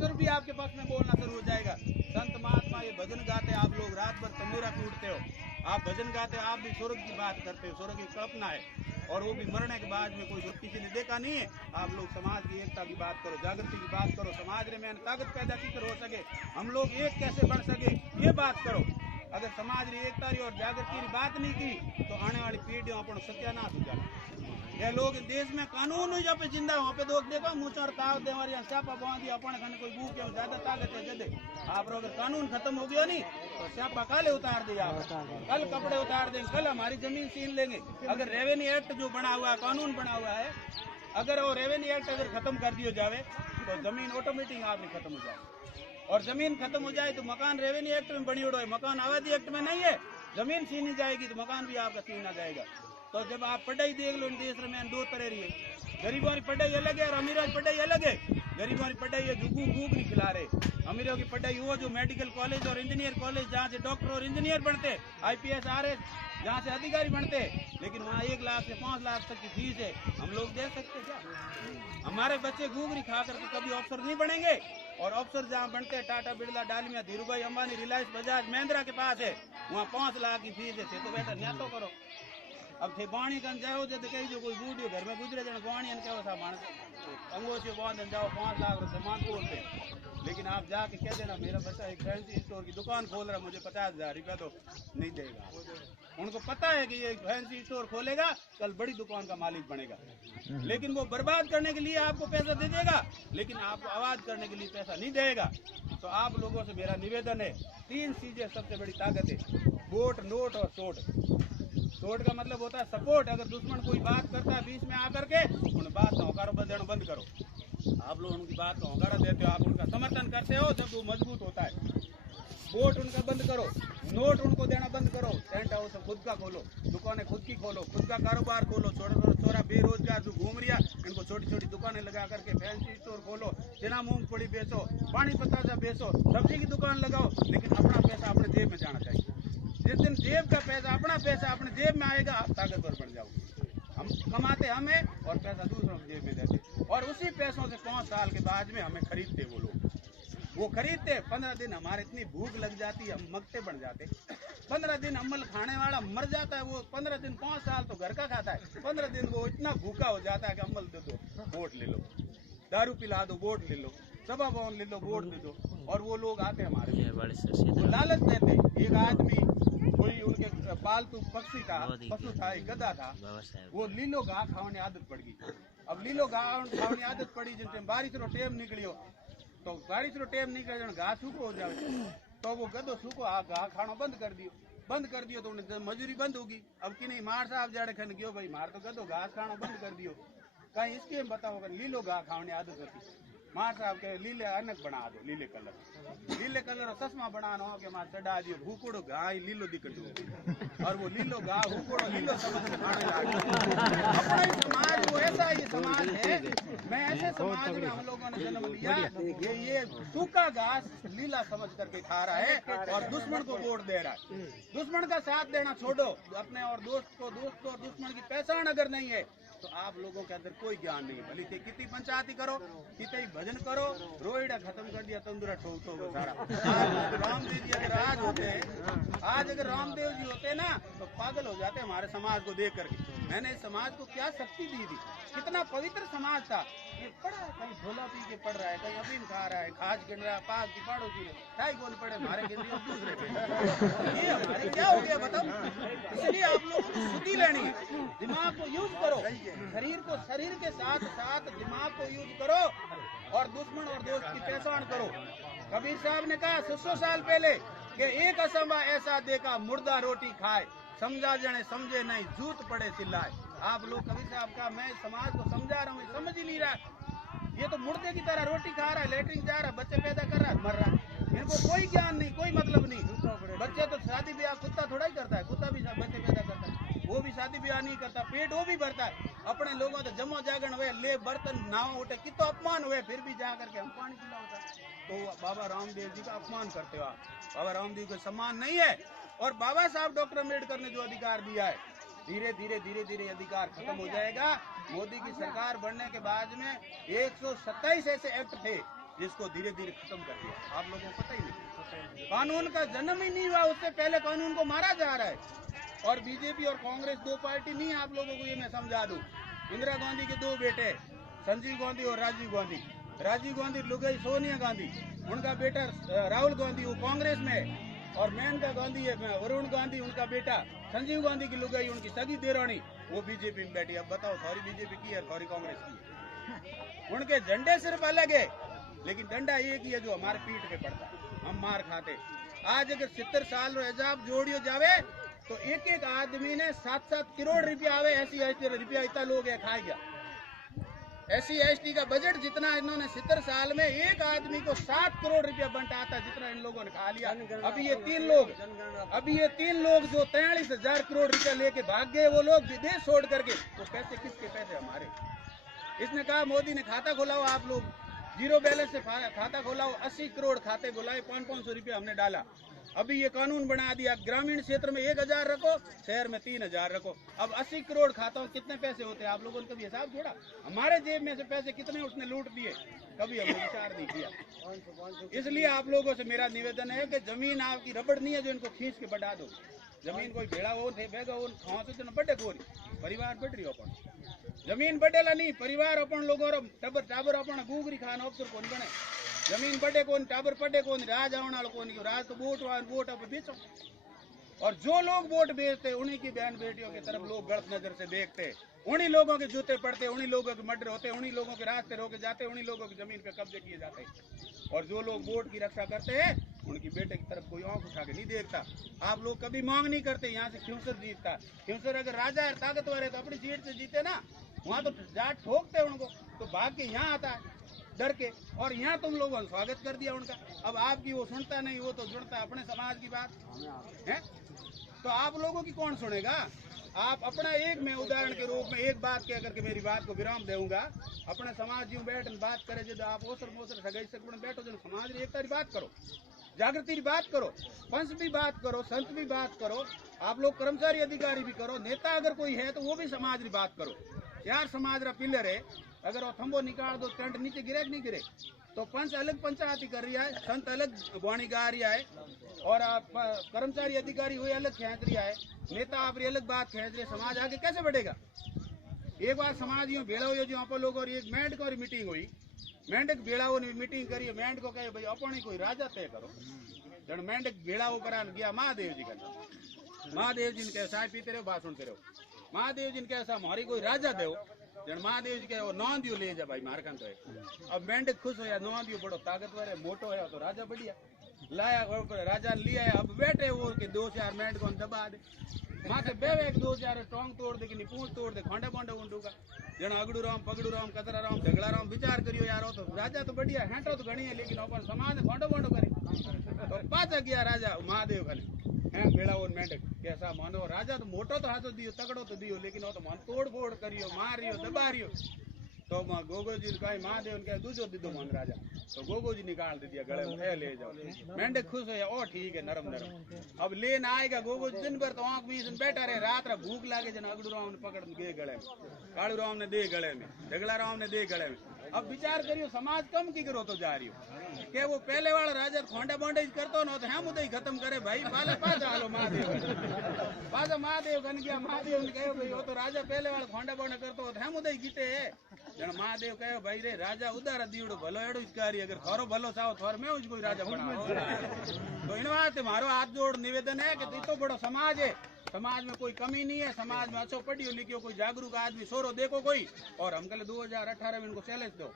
अफसर भी आपके पक्ष में बोलना शुरू हो जाएगा। संत महात्मा ये भजन गाते, आप लोग रात भर तंदूरा कूटते हो, आप भजन गाते हो, आप भी स्वर्ग की बात करते हो, स्वर्ग की कल्पना है, और वो भी मरने के बाद में कोई किसी ने देखा नहीं है। आप लोग समाज की एकता की बात करो, जागृति की बात करो, समाज में ताकत पैदा की हो सके, हम लोग एक कैसे बढ़ सके, ये बात करो। अगर समाज की एकता और जागृति की बात नहीं की तो आने वाली पीढ़ियों अपन सत्यानाश हो जाए। ये लोग देश में कानून जहाँ पे जिंदा वहाँ पे लोग देखो मुँह और ताव दे और स्यापा बांधी अपन खाने कोई भूख है ज्यादा ताकत है जदे आप अगर कानून खत्म हो गया नहीं तो स्यापा काले उतार दिया, कल कपड़े उतार देंगे, कल हमारी जमीन छीन लेंगे। अगर रेवेन्यू एक्ट जो बना हुआ है, कानून बना हुआ है, अगर वो रेवेन्यू एक्ट अगर खत्म कर दिया जावे तो जमीन ऑटोमेटिक आपने खत्म हो जाए, और जमीन खत्म हो जाए तो मकान रेवेन्यू एक्ट में बनी उड़ो है, मकान आबादी एक्ट में नहीं है, जमीन छीनी जाएगी तो मकान भी आपका छीना जाएगा। तो जब आप पढ़ाई देख लो देश में दो तरह रही है, गरीबों की पढ़ाई अलग है और अमीरों की पढ़ाई अलग है। गरीबों की पढ़ाई है जो भूख नहीं खिला रहे, अमीरों की पढ़ाई वो जो मेडिकल कॉलेज और इंजीनियर कॉलेज जहाँ से डॉक्टर और इंजीनियर बनते, IPS RS जहाँ से अधिकारी बनते, लेकिन वहाँ 1 लाख से 5 लाख तक की फीस है। हम लोग दे सकते क्या? हमारे बच्चे घूघरी खा कर तो कभी अफसर नहीं बनेंगे, और अफसर जहाँ बनते हैं टाटा बिरला डालमिया धीरूभाई अंबानी रिलायंस बजाज महिंद्रा के पास है, वहाँ 5 लाख की फीस है। तो बेटा न्या तो करो। अब थे बाणी कन जाओ जब कहीं जो कोई बूढ़ी घर में गुजरे जन बाणी क्या था मानस अंगोछे बांध जाओ 5 लाख रुपए मान बोलते, लेकिन आप जाके कह देना मेरा बच्चा एक फैंसी स्टोर की दुकान खोल रहा है, मुझे 50,000 रुपया तो नहीं देगा। उनको पता है कि ये फैंसी स्टोर खोलेगा कल बड़ी दुकान का मालिक बनेगा, लेकिन वो बर्बाद करने के लिए आपको पैसा दे देगा, लेकिन आपको आवाज करने के लिए पैसा नहीं देगा। तो आप लोगों से मेरा निवेदन है, 3 चीजें सबसे बड़ी ताकत है, वोट, नोट और सोट। सोट का मतलब होता है सपोर्ट। अगर दुश्मन कोई बात करता है बीच में आकर के उन बात का होकारो बंद करो। आप लोग उनकी बात का होकारा देते हो, आप उनका समर्थन करते हो जब वो मजबूत होता है। वोट उनका बंद करो, नोट उनको देना बंद करो, टेंट हाउस खुद का खोलो, दुकानें खुद की खोलो, खुद का कारोबार खोलो। छोरा बेरोजगार जो घूम रहा इनको छोटी छोटी दुकानें लगा करके फैंसी स्टोर खोलो, चना मूंगफली बेचो, पानी पतासा बेचो, सब्जी की दुकान लगाओ, लेकिन अपना पैसा अपने जेब में जाना चाहिए। जिस दिन जेब का पैसा अपने जेब में आएगा आप ताकतवर बन जाओगे। हम कमाते हमें और पैसा दूसरों की जेब में देते, और उसी पैसों से 5 साल के बाद में हमें खरीदते वो लोग। वो खरीदते 15 दिन हमारे इतनी भूख लग जाती है, हम मगते बन जाते। 15 दिन अम्मल खाने वाला मर जाता है, वो 15 दिन 5 साल तो घर का खाता है, 15 दिन वो इतना भूखा हो जाता है कि अम्मल दे दो, वोट ले लो, दारू पिला दो, वोट ले लो, सभा भवन ले लो, वोट दे दो। और वो लोग आते हमारे वो लालच देते। एक आदमी कोई उनके पालतू पक्षी था, पशु था, एक गधा था, वो लीलो घास खाने आदत पड़ गई। अब लीलो घास खाने आदत पड़ी जिनसे बारिश रो टेम निकलियो, तो बारिश रो टेम निकले घास सूखो हो जाए, तो वो गधो सूखो घास खाना बंद कर दियो तो उन्हें मजूरी बंद होगी। अब कि नहीं मार साहब जाड़े खन गयो भाई मार तो गधो घास खाना बंद कर दियो, कहीं इसके बताओ अगर लीलो घास खाने आदत होती मार साहब के लीले अनक बना दो, लीले कलर और चश्मा बनाना हो के मार चढ़ा दियो, हुकुड़ो घास लीलो दिक्कत हो, और वो लीलो घास हुकुड़ो लीलो समझ के खाने लगा। अपना ही समाज वो ऐसा ही समाज है, मैं ऐसे समाज में हम लोगों ने जन्म लिया, ये सूखा घास लीला समझ करके खा रहा है और दुश्मन को वोट दे रहा है। दुश्मन का साथ देना छोड़ो, अपने और दोस्त और दुश्मन की पहचान अगर नहीं है तो आप लोगों के अंदर कोई ज्ञान नहीं है। भली थे कितनी पंचायती करो, कितनी भजन करो, रोइडा खत्म कर दिया तंदूरा ठोक सारा। रामदेव जी अगर आज अगर रामदेव जी होते ना तो पागल हो जाते हमारे समाज को देख करके। मैंने इस समाज को क्या शक्ति दी थी, कितना पवित्र समाज था। ये पढ़ा है, कहीं झोला पी के पढ़ रहा है, कहीं अफीम खा रहा है, खाज गिन रहा है, पाक की पाड़ो की ढाई गोल पड़े हमारे गिन रही दूसरे के। ये हमारे क्या हो गया बताओ। इसलिए आप लोगों को शुद्धि लेनी है, दिमाग को यूज करो, शरीर के साथ साथ दिमाग को यूज करो, और दुश्मन और दोस्त की पहचान करो। कबीर साहब ने कहा 600 साल पहले कि एक असंभा ऐसा देखा मुर्दा रोटी खाए, समझा जने समझे नहीं, जूत पड़े चिल्लाए। आप लोग कबीर साहब का मैं समाज को समझा रहा हूँ, समझ ही नहीं रहा। ये तो मुर्दे की तरह रोटी खा रहा है, लेटरिन जा रहा है, बच्चे पैदा कर रहा है, मर रहा है। इनको कोई ज्ञान नहीं, कोई मतलब नहीं। बच्चे तो शादी ब्याह कुत्ता थोड़ा ही करता है, कुत्ता भी बच्चे पैदा करता है, वो भी शादी ब्याह नहीं करता, पेट वो भी भरता है। अपने लोगों तो जमो जागरण हुए, ले बर्तन नाव उठे, कितो अपमान हुए, फिर भी जा करके हम पानी पिलाओ। तो बाबा रामदेव जी का अपमान करते हो आप। बाबा रामदेव का सम्मान नहीं है। और बाबा साहब डॉक्टर अम्बेडकर ने जो अधिकार दिया है, धीरे धीरे अधिकार खत्म हो जाएगा। मोदी की सरकार बनने के बाद में 127 ऐसे एक्ट थे जिसको धीरे धीरे खत्म कर दिया। आप लोगों को पता ही नहीं, कानून का जन्म ही नहीं हुआ, उससे पहले कानून को मारा जा रहा है। और बीजेपी और कांग्रेस दो पार्टी नहीं, आप लोगों को ये मैं समझा दूं। इंदिरा गांधी के दो बेटे, संजीव गांधी और राजीव गांधी। राजीव गांधी लुगाई सोनिया गांधी, उनका बेटा राहुल गांधी वो कांग्रेस में, और मेनका गांधी है वरुण गांधी, उनका बेटा संजीव गांधी की लुगाई उनकी सगी देरानी वो बीजेपी में बैठी। अब बताओ, सॉरी बीजेपी की है, सॉरी कांग्रेस की है। उनके झंडे सिर्फ अलग है, लेकिन डंडा एक ही है जो हमारे पीठ पे पड़ता है, हम मार खाते। आज अगर 70 साल एजाब जोड़ियो जावे तो एक एक आदमी ने 7-7 करोड़ रुपया आवे, ऐसी रुपया इतना लोग है खाए गया। SC/ST का बजट जितना इन्होंने 70 साल में एक आदमी को 7 करोड़ रुपया बंटा था, जितना इन लोगों ने खा लिया। अभी ये तीन लोग जो 43,000 करोड़ रुपया लेके भाग गए, वो लोग विदेश छोड़ करके, तो पैसे किसके पैसे? हमारे। इसने कहा मोदी ने खाता खोलाओ, आप लोग जीरो बैलेंस से खाता खोलाओ। 80 करोड़ खाते बुलाए, 500 रुपया हमने डाला। अभी ये कानून बना दिया, ग्रामीण क्षेत्र में 1000 रखो, शहर में 3000 रखो। अब 80 करोड़ खाताओं कितने पैसे होते हैं? आप लोगों ने कभी हिसाब जोड़ा? हमारे जेब में से पैसे कितने उसने लूट दिए, कभी हमने विचार नहीं किया। इसलिए आप लोगों से मेरा निवेदन है कि जमीन आपकी रबड़ नहीं है जो इनको खींच के बढ़ा दो। जमीन कोई भेड़ा हो बेगा हो खाओ बड़े गोरी परिवार बढ़ रही हो, अपन जमीन बढ़ेला नहीं, परिवार अपन लोगों टबर टाबर अपन गुगरी खान अफसर कौन बने, जमीन बढ़े कौन, टाबर पड़े कौन, राज आने कौन, राज तो वोट अब बेचो। और जो लोग वोट बेचते उन्हीं की बहन बेटियों की तरफ लोग गलत नजर से देखते, उन्हीं लोगों के जूते पड़ते, उन्हीं लोगों के मर्डर होते, उन्हीं लोगों के रास्ते रोके जाते, उन्हीं लोगों की जमीन पे कब्जे किए जाते। और जो लोग वोट की रक्षा करते हैं उनकी बेटे की तरफ कोई आंख उठा के नहीं देखता। आप लोग कभी मांग नहीं करते, यहाँ से क्यूसर जीतता। क्यूसर अगर राजा है, ताकतवर है, तो अपनी सीट से जीते ना, वहाँ तो जाट ठोकते उनको, तो भाग के यहाँ आता है डर के, और यहाँ तुम लोगों ने स्वागत कर दिया उनका। अब आपकी वो सुनता नहीं, वो तो जुड़ता अपने समाज की बात है, तो आप लोगों की कौन सुनेगा? आप अपना एक, मैं उदाहरण के रूप में एक बात कह करके मेरी बात को विराम दूंगा। अपने समाज यूं बैठ बात करे, जब आप ओसर मोसर सगाई से बैठो, जो समाज की एकता की बात करो, जागृति की बात करो, पंच भी बात करो, संत भी बात करो, आप लोग कर्मचारी अधिकारी भी करो, नेता अगर कोई है तो वो भी समाज की बात करो। यार समाज का पिलर है, अगर वो थंबो निकाल दो, टेंट नीचे गिरे नहीं गिरे, तो पंच अलग पंचायती कर रही है, संत अलग वाणी गा रहा है, और आप कर्मचारी अधिकारी हुए अलग खींच रहा है, नेता आप अलग बात खींच रहे, समाज आगे कैसे बढ़ेगा? एक बार समाज यूँ भेड़ा हुई जो आप लोग, और एक मेंढक और मीटिंग हुई, मेंढक भेड़ा ने मीटिंग करी, मेंढक को कहे भाई अपन ही कोई राजा तय करो। जन मेंढक भेड़ा करा गया महादेव जी का, महादेव जी ने कहा चाय पीते रहो, बात सुनते रहो। महादेव जी ने कहा हमारी कोई राजा दे, जन महादेव जी कहे नौ दियो ले जा भाई मारकन तो है। अब मेंढक खुश हो, नौ दियो बड़ो ताकतवर है, मोटो है, तो राजा बढ़िया लाया, राजा ने लिया। अब बैठे वो के 2-4 मिनट को दबा दे, माथे बेवे 2-4 टोंग तोड़ दे कि पूछ तोड़ दे, खोंडा बोंडा उंडूगा। जन अगड़ू राम पगड़ू राम कतरा राम झगड़ा राम विचार करियो यार, हो तो राजा तो बढ़िया हेंटो तो घनी है, लेकिन अपन समाज खोंडो बोंडो करे, तो पाचा गया राजा महादेव खाली हैं बेड़ा वो मेंढक कैसा मानो, राजा तो मोटो तो हाथों दियो, तगड़ो तो दियो, लेकिन वो तो मन तोड़ फोड़ करियो, मारियो दबा रियो। तो गोगो जी ने कहा महादेव ने कहा दूसरो दीदो मन राजा, तो गोगो जी निकाल दे दिया गले में, ले जाओ। मेंढक खुश हो, ओ ठीक है नरम नरम। अब लेन आएगा गोगो जी दिन भर तो आंख मीच बैठा रहे, रात रात भूख लागे, जन अगड़ू राम ने पकड़ गए गले में, कालू राम ने दे गले में, झगड़ा राम ने दे गले में। अब विचार करियो समाज कम की करो तो जा रही हो कि वो पहले वाला राजा खोंडा बोंडे करतो न, तो हम उदय खत्म करे भाई, पाला पाचा हालो महादेव पाचा महादेव गन गया। महादेव ने कहो भाई वो तो राजा पहले वाला खोंडा बोंडे करतो, हम उदय गीते है। जन महादेव कहो भाई रे राजा उदार दीवड़ो भलो एड़ो कारी, अगर थारो भलो साओ थार में उस कोई राजा बना। तो इन वास्ते मारो हाथ जोड़ निवेदन है कि इतो बड़ो समाज है, समाज में कोई कमी नहीं है, समाज में अच्छो पढ़ियो लिखियो कोई जागरूक आदमी सोरो देखो कोई, और हम कल 2018 में इनको चैलेंज दो,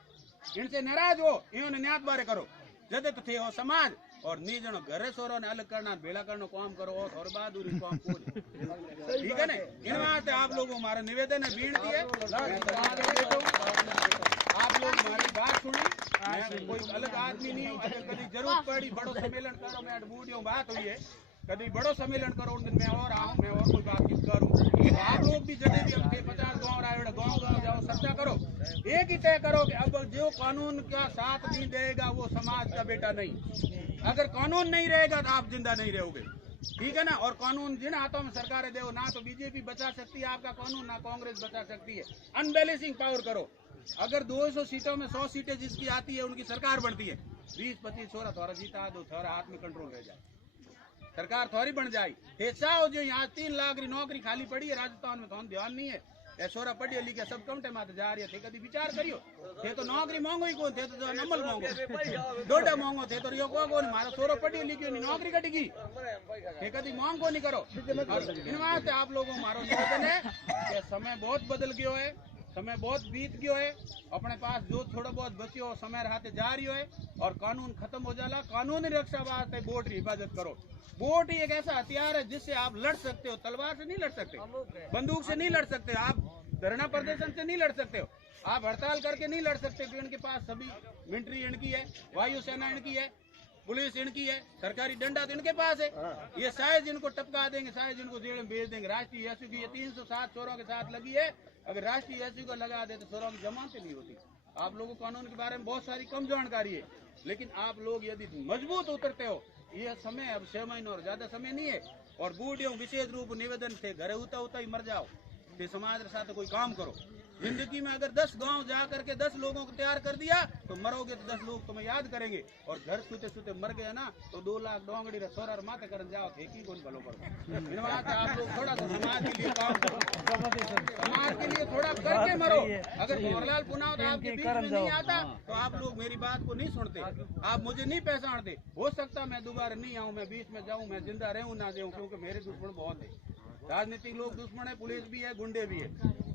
इनसे नाराज हो, इन्होंने न्यात बारे करो, जदे तो थे हो समाज, और नी जनो घरे सोरो ने अलग करना भेड़ा करना काम करो, और बहादुरी काम पूरी, ठीक है ना। इन वास्ते आप लोगों हमारा निवेदन है, विनती है, आप लोग हमारी बात सुनी, कोई अलग आदमी नहीं, अगर कभी जरूरत पड़ी बड़ो सम्मेलन करो, मैं बूढ़ियों बात हुई है, कभी बड़ो सम्मेलन करो, उन दिन मैं और आऊँ, मैं और कोई बातचीत करूँ, तो आप लोग भी जदे भी हम 50 गाँव आए, गाँव गाँव जाओ, चर्चा करो, एक ही तय करो कि अब जो कानून का साथ नहीं देगा वो समाज का बेटा नहीं। अगर कानून नहीं रहेगा तो आप जिंदा नहीं रहोगे, ठीक है ना। और कानून जिन हाथों में सरकारें दे, ना तो बीजेपी बचा सकती है आपका कानून, ना कांग्रेस बचा सकती है। अनबैलेंसिंग पावर करो, अगर 200 सीटों में 100 सीटें जिसकी आती है उनकी सरकार बनती है, 20-25 छोरा थोड़ा जीता दो थोड़ा हाथ में कंट्रोल रह जाए, सरकार थोड़ी बन जाए। चाहो जो यहाँ 3 लाख की नौकरी खाली पड़ी है राजस्थान में, तो ध्यान नहीं है। ए छोरा पढ़िए लिखे सब कमटे माते जा रही थे, कभी विचार करियो थे तो नौकरी मांगो ही कौन थे, तो नमल मांगो डोडा मांगो थे तो रियो को मारा छोरो पढ़ियो लिखियो नहीं नौकरी कटेगी थे, कभी मांग को नहीं करो। इन वास्ते आप लोगों मारो निवेदन है कि समय बहुत बदल गयो है, समय बहुत बीत गयो है, अपने पास जो थोड़ा बहुत बच्यो समय रहते जा रही है और कानून खत्म हो जाला। कानूनी रक्षा वास्ते वोट की हिफाजत करो। वोट ही एक ऐसा हथियार है जिससे आप लड़ सकते हो, तलवार से नहीं लड़ सकते, बंदूक से नहीं लड़ सकते, आप धरना प्रदर्शन से नहीं लड़ सकते हो, आप हड़ताल करके नहीं लड़ सकते। तो इनके पास सभी मिलिट्री इनकी है, वायुसेना इनकी है, पुलिस इनकी है, सरकारी डंडा तो इनके पास है। ये शायद इनको टपका देंगे, शायद इनको जेल में भेज देंगे। राष्ट्रीय एसयू की ये 307 चोरों के साथ लगी है, अगर राष्ट्रीय एसयू को लगा दे तो चोरों की जमानत नहीं होती। आप लोगों को कानून के बारे में बहुत सारी कम जानकारी है, लेकिन आप लोग यदि मजबूत उतरते हो, ये समय अब 6 महीनों और ज्यादा समय नहीं है। और बूढ़ियों विशेष रूप निवेदन थे, घरे उता ही मर जाओ, फिर समाज के साथ कोई काम करो। जिंदगी में अगर 10 गांव जा करके 10 लोगों को तैयार कर दिया तो मरोगे तो 10 लोग तुम्हें याद करेंगे, और घर सुते सुते मर गए ना तो 2 लाख डोंगड़ी सोरा माथे कर जाओ थे की कौन भलो करो। आप लोग थोड़ा सा समाज के लिए काम करो, समाज के लिए थोड़ा करके मरो। अगर मोहनलाल पुनाव आपके बीच में नहीं आता तो आप लोग मेरी बात को नहीं सुनते, आप मुझे नहीं पहचानते। हो सकता मैं दोबारा नहीं आऊँ, मैं बीच में जाऊँ, मैं जिंदा रहूँ ना जाऊँ, क्योंकि मेरे दुश्मन बहुत है, राजनीतिक लोग दुश्मन है, पुलिस भी है, गुंडे भी है,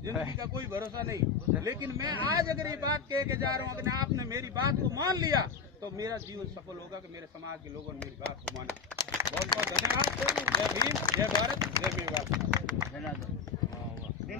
जिंदगी का कोई भरोसा नहीं। लेकिन मैं आज अगर ये बात कह के जा रहा हूँ, अगर आपने मेरी बात को मान लिया तो मेरा जीवन सफल होगा कि मेरे समाज के लोगों ने मेरी बात को माना। बहुत बहुत धन्यवाद। जय भीम, जय भारत, जय मेवाड़।